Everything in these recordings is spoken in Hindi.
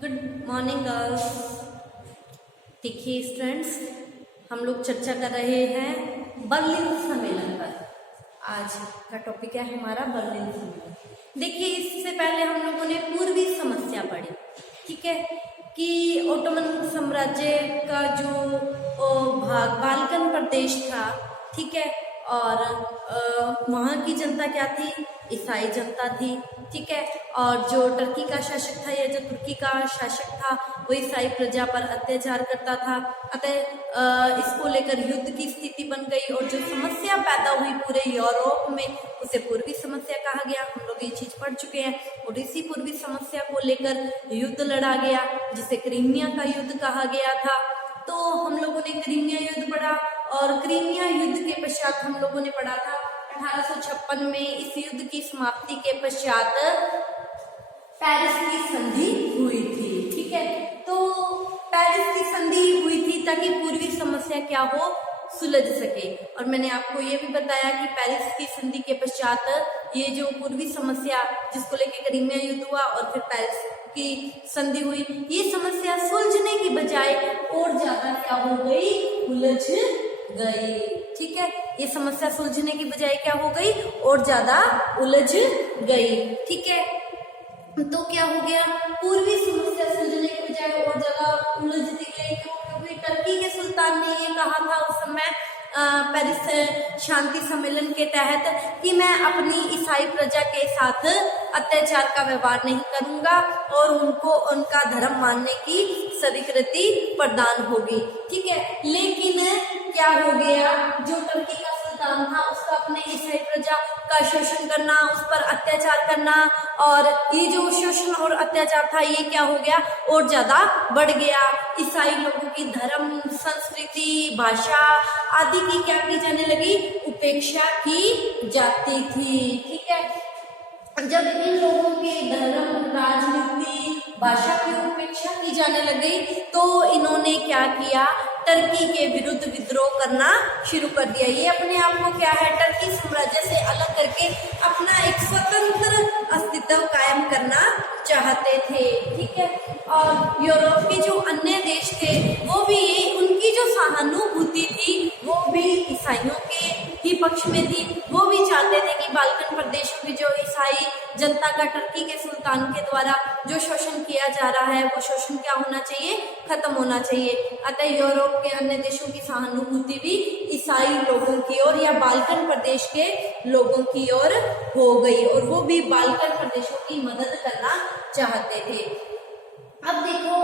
Good morning girls. देखिए स्टूडेंट्स, हम लोग चर्चा कर रहे हैं बर्लिन सम्मेलन पर। आज का टॉपिक है हमारा बर्लिन सम्मेलन। देखिए, इससे पहले हम लोगों ने पूर्वी समस्या पढ़ी, ठीक है, कि ओटोमन साम्राज्य का जो भाग बाल्कन प्रदेश था, ठीक है, और वहाँ की जनता क्या थी? ईसाई जनता थी, ठीक है, और जो टर्की का शासक था या जो तुर्की का शासक था वो ईसाई प्रजा पर अत्याचार करता था। अतः इसको लेकर युद्ध की स्थिति बन गई और जो समस्या पैदा हुई पूरे यूरोप में उसे पूर्वी समस्या कहा गया। हम लोग ये चीज पढ़ चुके हैं और इसी पूर्वी समस्या को लेकर युद्ध लड़ा गया जिसे क्रीमिया का युद्ध कहा गया था। तो हम लोगों ने क्रीमिया युद्ध पढ़ा और क्रीमिया युद्ध के पश्चात हम लोगों ने पढ़ा था 1856 में इस युद्ध की समाप्ति के पश्चात पेरिस की संधि हुई थी, ठीक है। तो पेरिस की संधि हुई थी ताकि पूर्वी समस्या क्या हो, सुलझ सके। और मैंने आपको ये भी बताया कि पेरिस की संधि के पश्चात ये जो पूर्वी समस्या जिसको लेकर क्रीमिया युद्ध हुआ और फिर पेरिस की संधि हुई, ये समस्या सुलझने की बजाय और ज्यादा क्या हो गई, उलझ गई, ठीक है। ये समस्या सुलझने की बजाय क्या हो गई, और ज्यादा उलझ गई, ठीक है। तो क्या हो गया, पूर्वी समस्या सुलझने की बजाय और ज्यादा उलझती गई क्योंकि टर्की के सुल्तान ने ये कहा था उस समय पेरिस शांति सम्मेलन के तहत कि मैं अपनी ईसाई प्रजा के साथ अत्याचार का व्यवहार नहीं करूंगा और उनको उनका धर्म मानने की स्वीकृति प्रदान होगी, ठीक है। लेकिन क्या हो गया, जो टर्की का सुल्तान था उसका अपने ईसाई प्रजा का शोषण करना, उस पर अत्याचार करना, और ये जो शोषण और अत्याचार था ये क्या हो गया, और ज्यादा बढ़ गया। ईसाई लोगों की धर्म, संस्कृति, भाषा आदि की क्या की जाने लगी, उपेक्षा की जाती थी, ठीक है। जब इन लोगों के धर्म, राजनीति, भाषा की उपेक्षा की जाने लगी तो इन्होंने क्या किया, टर्की के विरुद्ध विद्रोह करना शुरू कर दिया। ये अपने आप को क्या है, टर्की साम्राज्य से अलग करके अपना एक स्वतंत्र अस्तित्व कायम करना चाहते थे, ठीक है। और यूरोप के जो अन्य देश थे वो भी, उनकी जो सहानुभूति थी वो भी ईसाइयों के ही पक्ष में थी। वो भी चाहते थे कि बाल्कन प्रदेशों की जो ईसाई जनता का टर्की के सुल्तान के द्वारा जो शोषण किया जा रहा है वो शोषण क्या होना चाहिए, खत्म होना चाहिए। अतः यूरोप के अन्य देशों की सहानुभूति भी ईसाई लोगों की ओर या बाल्कन प्रदेश के लोगों की ओर हो गई और वो भी बाल्कन प्रदेशों की मदद करना चाहते थे। अब देखो,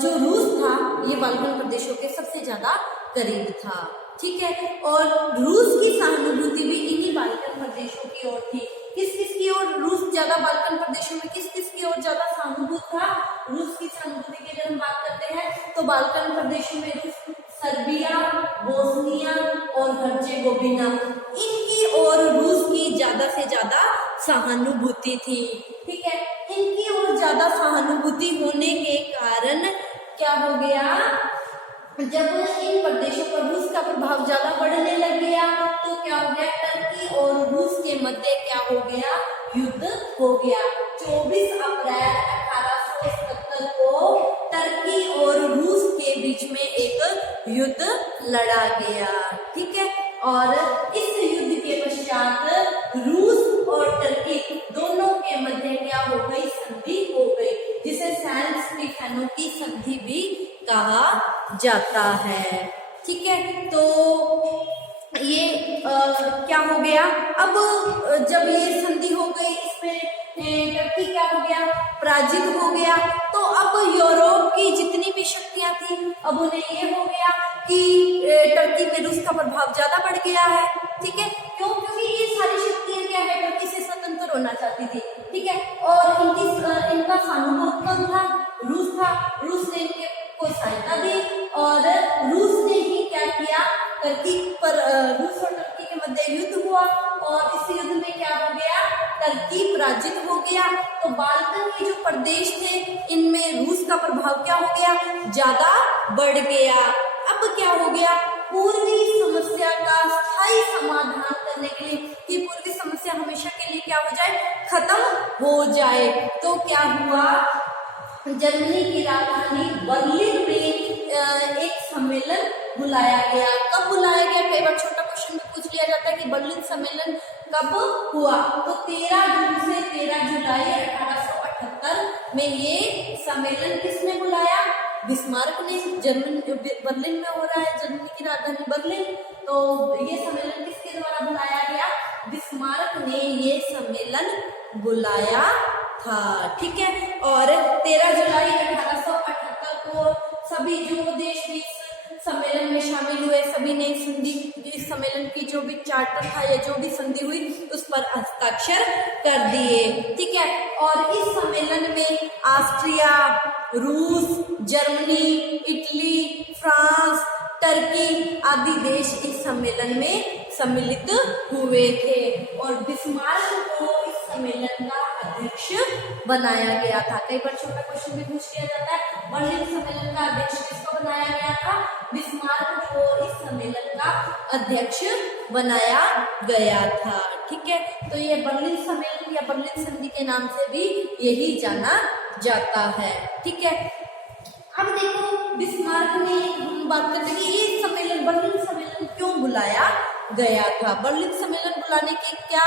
जो रूस था ये बाल्कन प्रदेशों के सबसे ज्यादा करीब था, ठीक है, और रूस की सहानुभूति भी इन्हीं बाल्कन प्रदेशों की ओर थी। किस किस की ओर रूस ज्यादा, बाल्कन प्रदेशों में किस किस की ओर ज्यादा सहानुभूत था? रूस की सहानुभूति की अगर हम बात करते हैं तो बाल्कन प्रदेशों में रूस सर्बिया, बोस्निया और हर्जेगोविना, इनकी ओर रूस की ज्यादा से ज्यादा सहानुभूति थी, ठीक है। इनकी ओर ज्यादा सहानुभूति होने के कारण क्या हो गया, जब इन प्रदेशों पर रूस का प्रभाव ज्यादा बढ़ने लग गया तो क्या हो गया, टर्की और रूस के मध्य क्या हो गया, युद्ध हो गया। 24 अप्रैल 1877 को टर्की और रूस के बीच में एक युद्ध लड़ा गया, ठीक है। और इस युद्ध के पश्चात रूस और टर्की दोनों के मध्य क्या हो गई, संधि हो गई, जिसे सैन स्टीफेनो की संधि भी कहा जाता है, ठीक है। तो ये क्या हो गया, अब जब ये संधि हो गई इसमें टर्की क्या हो गया, पराजित हो गया। तो अब यूरोप की जितनी भी शक्तियां थी अब उन्हें ये हो गया कि टर्की में रूस का प्रभाव ज्यादा बढ़ गया है, ठीक है। क्यों? क्योंकि ये सारी शक्तियां क्या है, टर्की से स्वतंत्र होना चाहती थी, ठीक है। और इनका सहानुभूत कौन था, रूस था। रूस ने इनके को सहायता दी और रूस ने ही क्या किया, टर्की पर, रूस और टर्की के मध्य युद्ध हुआ और इस युद्ध में क्या हो गया, टर्की पराजित हो गया। तो बाल्कन के जो प्रदेश थे इनमें रूस का प्रभाव क्या हो गया, ज्यादा बढ़ गया। अब क्या हो गया, पूर्वी समस्या का स्थायी समाधान करने के लिए कि पूर्वी समस्या हमेशा के लिए क्या हो जाए, खत्म हो जाए, तो क्या हुआ, जर्मनी की राजधानी बर्लिन में एक सम्मेलन बुलाया गया। कब बुलाया गया? कई बार छोटा क्वेश्चन में पूछ लिया जाता है कि बर्लिन सम्मेलन कब हुआ। तो 13 जून से 13 जुलाई 1878 में ये सम्मेलन किसने बुलाया? बिस्मार्क ने। बर्लिन में हो रहा है, जर्मनी की राजधानी बर्लिन। तो ये सम्मेलन किसके द्वारा बुलाया गया? बिस्मार्क ने ये सम्मेलन बुलाया था। ठीक है। और 13 जुलाई 1878 को सभी जो देश भी सम्मेलन में शामिल हुए, सभी ने इस सम्मेलन की जो भी चार्टर था या जो भी संधि हुई उस पर हस्ताक्षर कर दिए। ठीक है। और इस सम्मेलन में ऑस्ट्रिया, रूस, जर्मनी, इटली, फ्रांस, टर्की आदि देश इस सम्मेलन में सम्मिलित हुए थे। और बिस्मार्क को इस सम्मेलन का अध्यक्ष बनाया गया था। कई बार छोटा क्वेश्चन भी पूछ लिया जाता है, बर्लिन सम्मेलन का अध्यक्ष किसको बनाया गया था? बिस्मार्क को इस सम्मेलन का अध्यक्ष बनाया गया था। ठीक है। तो ये बर्लिन सम्मेलन या बर्लिन संधि के नाम से भी यही जाना जाता है। ठीक है। अब देखो, बिस्मार्क ने, हम बात करते हैं कि ये सम्मेलन, बर्लिन सम्मेलन क्यों बुलाया गया था? बर्लिन सम्मेलन बुलाने के क्या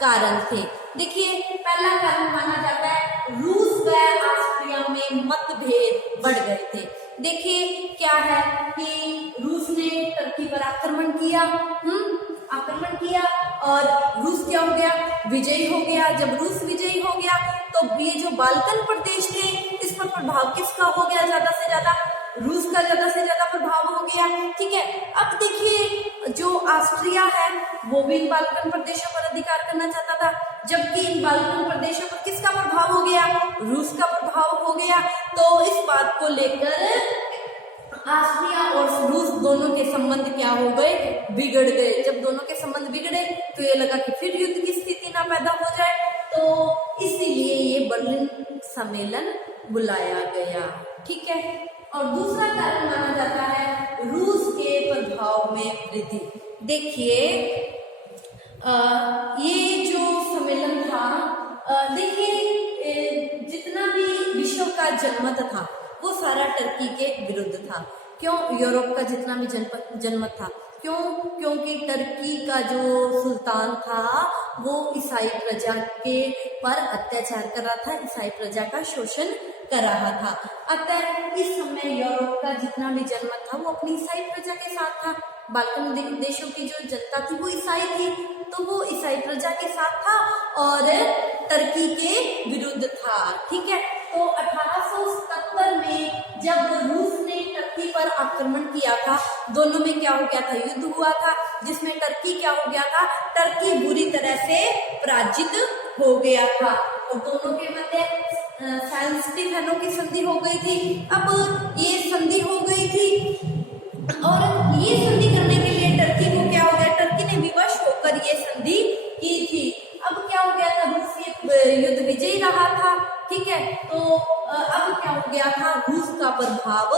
कारण थे? देखिए, पहला कारण माना जाता है रूस व ऑस्ट्रिया में मतभेद बढ़ गए थे। देखिए क्या है कि रूस ने टर्की पर आक्रमण किया, और रूस क्या हो गया? विजयी हो गया। जब रूस विजयी हो गया तो ये जो बाल्कन प्रदेश थे इस पर प्रभाव किसका हो गया? ज्यादा से ज्यादा रूस का ज्यादा से ज्यादा प्रभाव हो गया। ठीक है। अब देखिए, जो ऑस्ट्रिया है वो भी इन बाल्कन प्रदेशों पर अधिकार करना चाहता था, जबकि इन बाल्कन प्रदेशों पर किसका प्रभाव हो गया? रूस का प्रभाव हो गया। तो इस बात को लेकर ऑस्ट्रिया और रूस दोनों के संबंध क्या हो गए? बिगड़ गए। जब दोनों के संबंध बिगड़े तो ये लगा कि फिर युद्ध की स्थिति ना पैदा हो जाए, तो इसीलिए ये बर्लिन सम्मेलन बुलाया गया। ठीक है। और दूसरा कारण माना जाता है रूस के प्रभाव में वृद्धि। देखिए, ये जो सम्मेलन था, देखिए जितना भी विश्व का जनमत था वो सारा टर्की के विरुद्ध था। क्यों? यूरोप का जितना भी जनमत था। क्यों? क्योंकि टर्की का जो सुल्तान था वो ईसाई प्रजा के पर अत्याचार कर रहा था, ईसाई प्रजा का शोषण कर रहा था। अतः इस समय यूरोप का जितना भी जनमत था वो अपनी ईसाई प्रजा के साथ था। बाल्कन देशों की जो जनता थी वो ईसाई थी, तो वो ईसाई प्रजा के साथ था और टर्की के विरुद्ध था। ठीक है। तो 1877 में जब रूस ने टर्की पर आक्रमण किया था, दोनों में क्या हो गया था? युद्ध हुआ था, जिसमें टर्की क्या हो गया था? टर्की बुरी तरह से पराजित हो गया था और दोनों के मध्य सेंट-स्टीफेनो की संधि हो गई थी। अब ये संधि हो गई थी और ये संधि करने के लिए टर्की को क्या हो गया? टर्की ने विवश होकर ये संधि की थी। अब क्या हो गया था? रूस युद्ध विजयी रहा था। ठीक है। तो अब क्या हो गया था? रूस का प्रभाव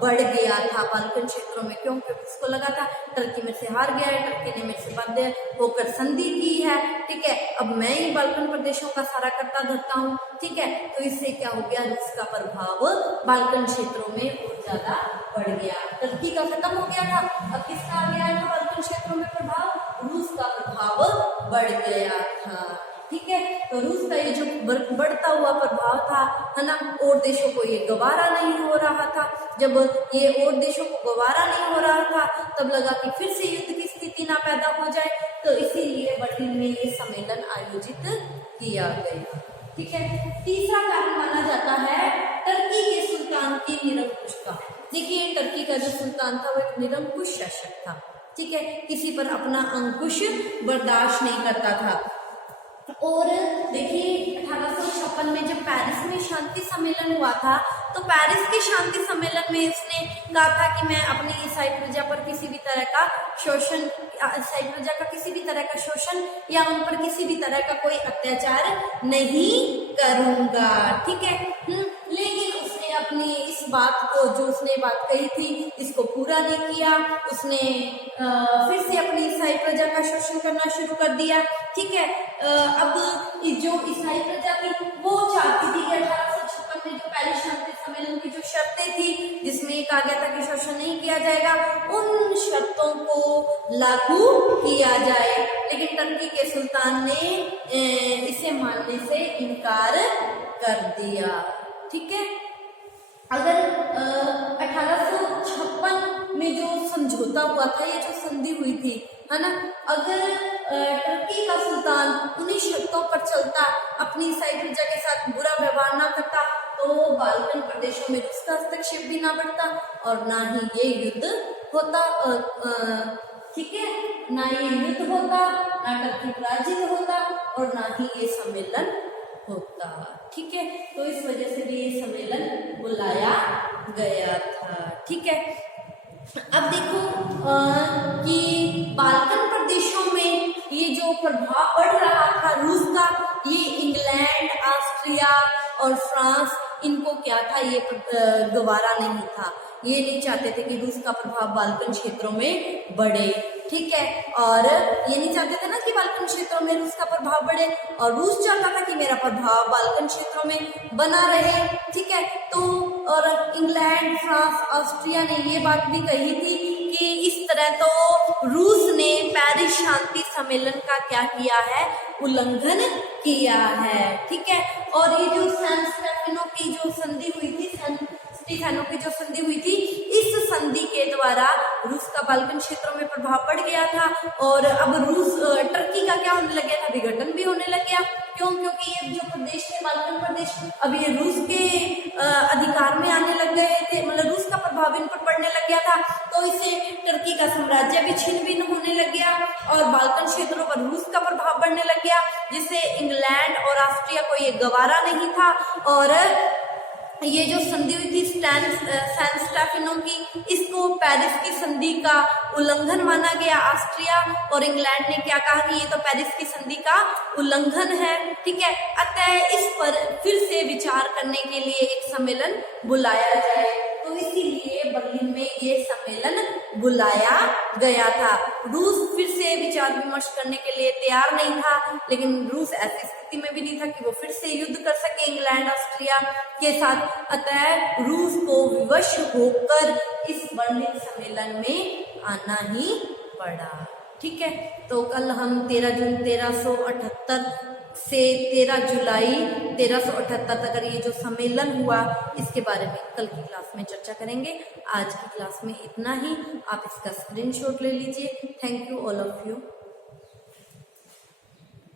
बढ़ गया था बाल्कन क्षेत्रों में। क्यों? क्योंकि उसको लगा था टर्की मेरे से हार गया है, टर्की ने मेरे से बाध्य होकर संधि की है। ठीक है। अब मैं ही बाल्कन प्रदेशों का सारा करता धरता हूँ। ठीक है। तो इससे क्या हो गया? रूस का प्रभाव बाल्कन क्षेत्रों में और ज्यादा बढ़ गया। टर्की का खत्म हो गया था, अब किसका आ गया था बाल्कन क्षेत्रों में प्रभाव? रूस का प्रभाव बढ़ गया था। ठीक है। तो रूस का ये जो बढ़ता हुआ प्रभाव था, है ना, और देशों को ये गवारा नहीं हो रहा था। जब ये और देशों को गवारा नहीं हो रहा था तब लगा कि फिर से युद्ध की स्थिति ना पैदा हो जाए, तो इसीलिए बर्लिन में ये सम्मेलन आयोजित किया गया। ठीक है। तीसरा कारण माना जाता है टर्की के सुल्तान की निरंकुशता। देखिए, टर्की का जो सुल्तान था वो एक निरंकुश शासक था। ठीक है। किसी पर अपना अंकुश बर्दाश्त नहीं करता था। और देखिए, 1856 में जब पेरिस में शांति सम्मेलन हुआ था तो पेरिस के शांति सम्मेलन में उसने कहा था कि मैं अपनी ईसाई प्रजा पर किसी भी तरह का शोषण, ईसाई प्रजा का किसी भी तरह का शोषण या उन पर किसी भी तरह का कोई अत्याचार नहीं करूंगा। ठीक है। लेकिन उसने अपनी इस बात को, जो उसने बात कही थी, इसको पूरा नहीं किया। उसने फिर से अपनी ईसाई प्रजा का शोषण करना शुरू कर दिया। ठीक है। अब जो ईसाई प्रजा थी वो चाहती थी कि 1856 में जो पेरिस शांति सम्मेलन की जो शर्तें थी, जिसमें ये कहा गया था कि शोषण नहीं किया जाएगा, उन शर्तों को लागू किया जाए, लेकिन टर्की के सुल्तान ने इसे मानने से इनकार कर दिया। ठीक है, अगर 1856 में जो समझौता हुआ था, ये जो संधि हुई थी, है ना, अगर टर्की का सुल्तान उन्हीं शर्तों पर चलता, अपनी ईसाई प्रजा के साथ बुरा व्यवहार ना करता, तो बाल्कन प्रदेशों में रूस का हस्तक्षेप भी ना बढ़ता और ना ही ये युद्ध होता। ठीक है, ना ये युद्ध होता, ना टर्की पराजित होता और ना ही ये सम्मेलन होता। ठीक है, तो इस वजह से भी ये सम्मेलन बुलाया गया था। ठीक है, अब देखो कि बाल्कन प्रदेशों में ये जो प्रभाव बढ़ रहा था रूस का, ये इंग्लैंड, ऑस्ट्रिया और फ्रांस, इनको क्या था, ये गवारा नहीं था। ये नहीं चाहते थे कि रूस का प्रभाव बाल्कन क्षेत्रों में बढ़े। ठीक है, और ये नहीं चाहते थे ना कि बाल्कन क्षेत्रों में रूस का प्रभाव बढ़े, और रूस चाहता था कि मेरा प्रभाव बाल्कन क्षेत्रों में बना रहे। ठीक है, तो और इंग्लैंड, फ्रांस, ऑस्ट्रिया ने ये बात भी कही थी कि इस तरह तो रूस ने पेरिस शांति सम्मेलन का क्या किया है, उल्लंघन किया है। ठीक है, और ये जो सैन स्टेफेनो की जो संधि हुई थी, स्टीफेनो की जो संधि हुई थी, इस संधि के द्वारा रूस का बाल्कन क्षेत्रों में प्रभाव बढ़ गया था और अब टर्की का क्या होने लग गया था, विघटन भी होने लग गया। क्यों? क्योंकि ये जो प्रदेश थे, बाल्कन प्रदेश, अब ये रूस के अधिकार में आने लग गए थे, मतलब रूस का प्रभाव इन पर पड़ने लग गया था, तो इससे टर्की का साम्राज्य भी छिन्न भिन्न होने लग गया और बाल्कन क्षेत्रों पर रूस का प्रभाव बढ़ने लग गया, जिससे इंग्लैंड और ऑस्ट्रिया को ये गवारा नहीं था। और ये जो संधि हुई थी सैन स्टेफेनो की, इसको पेरिस की संधि का उल्लंघन माना गया। ऑस्ट्रिया और इंग्लैंड ने क्या कहा कि ये तो पेरिस की संधि का उल्लंघन है। ठीक है, अतः इस पर फिर से विचार करने के लिए एक सम्मेलन बुलाया जाए, तो इसीलिए बर्लिन में ये सम्मेलन बुलाया गया था। रूस फिर से विचार विमर्श करने के लिए तैयार नहीं था, लेकिन रूस ऐसी स्थिति में भी नहीं था कि वो फिर से युद्ध कर सके इंग्लैंड, ऑस्ट्रिया के साथ। अतः रूस को विवश होकर इस बर्लिन सम्मेलन में आना ही पड़ा। ठीक है, तो कल हम 13 जून 1378 से 13 जुलाई 1378 तक ये जो सम्मेलन हुआ, इसके बारे में कल की क्लास में चर्चा करेंगे। आज की क्लास में इतना ही, आप इसका स्क्रीनशॉट ले लीजिए। Thank you all of you.